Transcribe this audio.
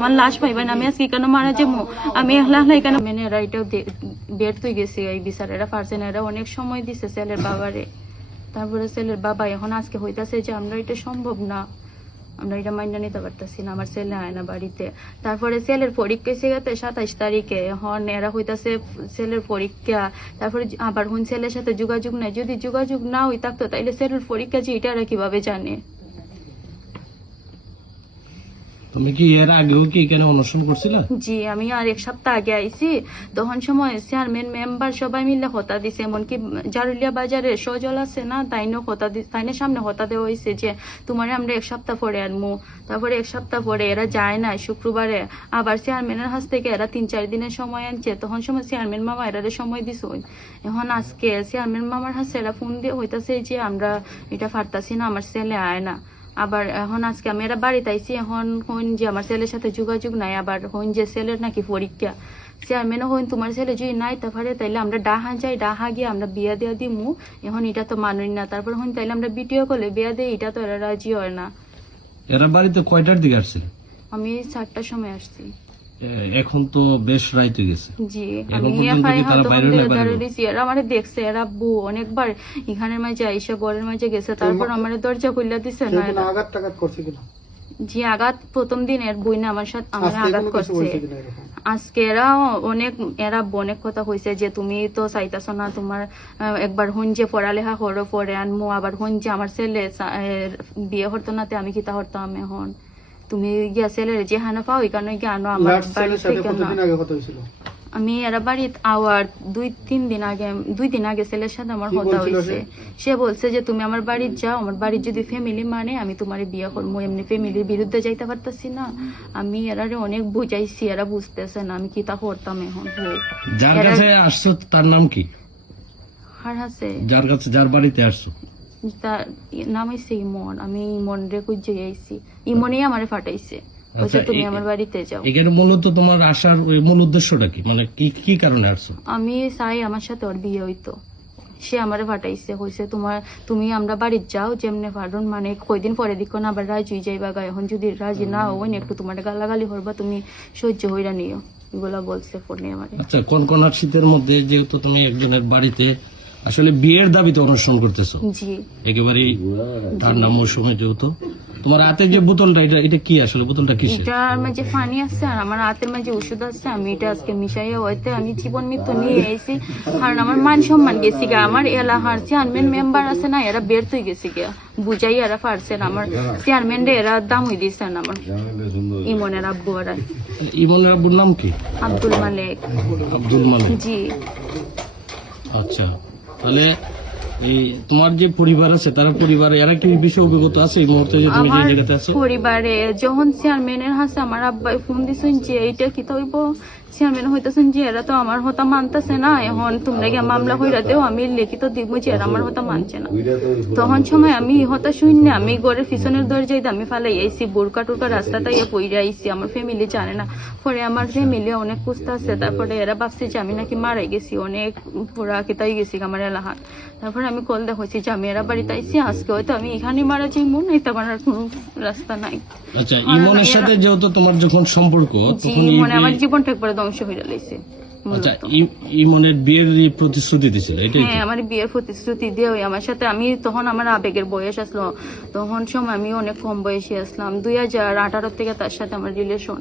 আমার লাশ পাইবেন আমি আজকে কেন মারা যাবো আমি একলা কেন মেনে এরা এটাও বের তুই গেছে এই বিচারেরা পারছেন এরা অনেক সময় দিছে ছেলের বাবারে তারপরে ছেলের বাবা এখন আজকে হইতাছে যে আমরা এটা সম্ভব না আমরা এটা মাইন্ডা নিতে পারতেছি না আমার ছেলে আয় না বাড়িতে তারপরে ছেলের পরীক্ষা এসে গেছে 27 তারিখে এখন এরা হইতাছে ছেলের পরীক্ষা তারপরে আবার কোন ছেলের সাথে যোগাযোগ নাই যদি যোগাযোগ না হই থাকতো তাইলে ছেলের পরীক্ষা যে এটা এরা কিভাবে জানে তুমি কি এর আগেও কি এখানে অনুষ্ঠান করছিলে? জি আমি আর এক সপ্তাহ আগে আইছি তখন সময় চেয়ারম্যান মেম্বার সবাই মিলে হতা দিছে এমনকি জারুলিয়া বাজারে সজল আছে না তাইনের সামনে হতা দেওয়া হয়েছে যে তোমার আমরা এক সপ্তাহ পরে আনমু তারপরে এক সপ্তাহ পরে এরা যায় না শুক্রবারে আবার চেয়ারম্যানের হাত থেকে এরা 3-4 দিনের সময় আনছে তখন সময় চেয়ারম্যান মামা এরা সময় দিস এখন আজকে চেয়ারম্যান মামার হাতে এরা ফোন দিয়ে হইতাছে যে আমরা এটা পারতাছি না আমার ছেলে আয় না আবার এখন আজকে আমি এরা বাড়িতে আইছি এখন হইন যে আমার ছেলের সাথে যোগাযোগ নাই আবার হইন যে ছেলের নাকি পরীক্ষা চেয়ারম্যানও হইন তোমার ছেলে যদি নাই তা পারে তাইলে আমরা ডাহা যাই ডাহা গিয়ে আমরা বিয়া দেওয়া দিমু এখন এটা তো মানুষ না তারপর হইন তাইলে আমরা ভিডিও কলে বিয়া দেই এটা তো এরা রাজি হয় না এরা বাড়িতে কয়টার দিকে আসছে? আমি 4টার সময় আসছি এখন তো বেশ রাইতে গেছে জি এখন আমি পর্যন্ত কি তারা বাইরে না বাইরে এরা আমারে দেখছে এরা বউ অনেকবার এখানের মাঝে আইসা ঘরের মাঝে গেছে তারপর আমারে দরজা খুলে দিছে না এরা আঘাত টাঘাত করছে কিনা জি আঘাত প্রথম দিনের বই না আমার সাথে আমার আঘাত করছে আজকে এরা অনেক কথা কইছে যে তুমি তো চাইতাছো না তোমার একবার হন যে পড়ালেখা করো পরে আনমু আবার হন যে আমার ছেলে বিয়ে হতো না আমি কিতা হরতাম এখন তুমি গিয়া ছেলের যে হানা পাও এখানে গিয়ে আনো আমার বাড়ি থেকে আমি এরা বাড়িতে আওয়ার 2 দিন আগে ছেলের সাথে আমার কথা হয়েছে সে বলছে যে তুমি আমার বাড়িতে যাও আমার বাড়ির যদি ফ্যামিলি মানে আমি তোমার বিয়ে করবো এমনি ফ্যামিলির বিরুদ্ধে যাইতে পারতাছি না আমি এরারে অনেক বুঝাইছি এরা বুঝতেছে না আমি কি তা করতাম এখন যার কাছে আসছো তার নাম কি? আর আছে যার বাড়িতে আসছো তার নাম হইছে ইমন আমি ইমন রে খুঁজে আইছি ইমনই আমারে ফাটাইছে বলছে তুমি আমার বাড়িতে যাও এখানে মূলত তোমার আসার মূল উদ্দেশ্যটা কি মানে কি কারণে আসছো? আমি চাই আমার সাথে ওর বিয়ে হইতো সে আমারে ফাটাইছে কইছে তুমি আমরা বাড়িতে যাও যেমনে পারুন মানে কয়দিন পরে দিক না আবার রাজি হয়ে যাইবা গা এখন যদি রাজি না হই একটু তোমার গালাগালি হরবা তুমি সহ্য হইরা নিও এগুলা বলছে ফোনে আমারে। আচ্ছা কোন শীতের মধ্যে যেহেতু তুমি একজনের বাড়িতে আসলে বিয়ের দাবিতে অনুষ্ঠান করতেছো জি একেবারে তার নাম মৌসুমে যেহেতু তোমার হাতে যে বোতলটা এটা কি আসলে বোতলটা কি? এটার মাঝে পানি আছে আর আমার হাতের মাঝে ওষুধ আছে আমি এটা আজকে মিশাইয়া হইতে আমি জীবন মৃত্যু নিয়ে আইছি কারণ আমার মান সম্মান গেছি গা আমার এলাকার চেয়ারম্যান মেম্বার আছে না এরা বের তুই গেছি গা বুঝাই এরা পারছেন আমার চেয়ারম্যান রে এরা দাম হয়ে দিয়েছেন আমার ইমনের আব্বু এরা। ইমনের আব্বুর নাম কি? আব্দুল মালিক। আব্দুল মালিক জি আচ্ছা তাহলে এই তোমার যে পরিবার আছে তারা পরিবারে এরা কি বিষয় অভিজ্ঞতা আছে এই মুহূর্তে যে তুমি যে জায়গাতে আছো? পরিবারে যখন চেয়ারম্যানের হাতে আমার আব্বাই ফোন দিছেন যে এইটা কি হইব চেয়ারম্যান হইতেছেন যে এরা তো আমার হতা মানতেছে না এখন তোমরা গিয়ে মামলা কইরা দেও আমি লিখিত দিব যে এরা আমার হতা মানছে না তখন সময় আমি হতা শূন্য আমি ঘরের পিছনের দরজায় আমি ফালাই আইছি বোরকা টুরকা রাস্তাটাই পইরা আইছি আমার ফ্যামিলি জানে না পরে আমার ফ্যামিলি অনেক কুস্তা আছে তারপরে এরা ভাবছে যে আমি নাকি মারাই গেছি অনেক পুরা কেতাই গেছি আমার এলাকাত তারপরে আমি কল দেখছি যে আমি এরা বাড়িতে আইছি আজকে হয়তো আমি এখানে মারা যাই মন এই তো আর কোনো রাস্তা নাই। আচ্ছা ইমনের সাথে যেহেতু তোমার যখন সম্পর্ক তখন মানে আমার জীবনটা একবার ধ্বংস হয়ে লাইছে। আচ্ছা ইমনের বিয়ের প্রতিশ্রুতি দিছিল এটাই? হ্যাঁ আমার বিয়ের প্রতিশ্রুতি দিয়ে আমার সাথে আমি তখন আমার আবেগের বয়স আসলো তখন সময় আমি অনেক কম বয়সী আসলাম 2018 থেকে তার সাথে আমার রিলেশন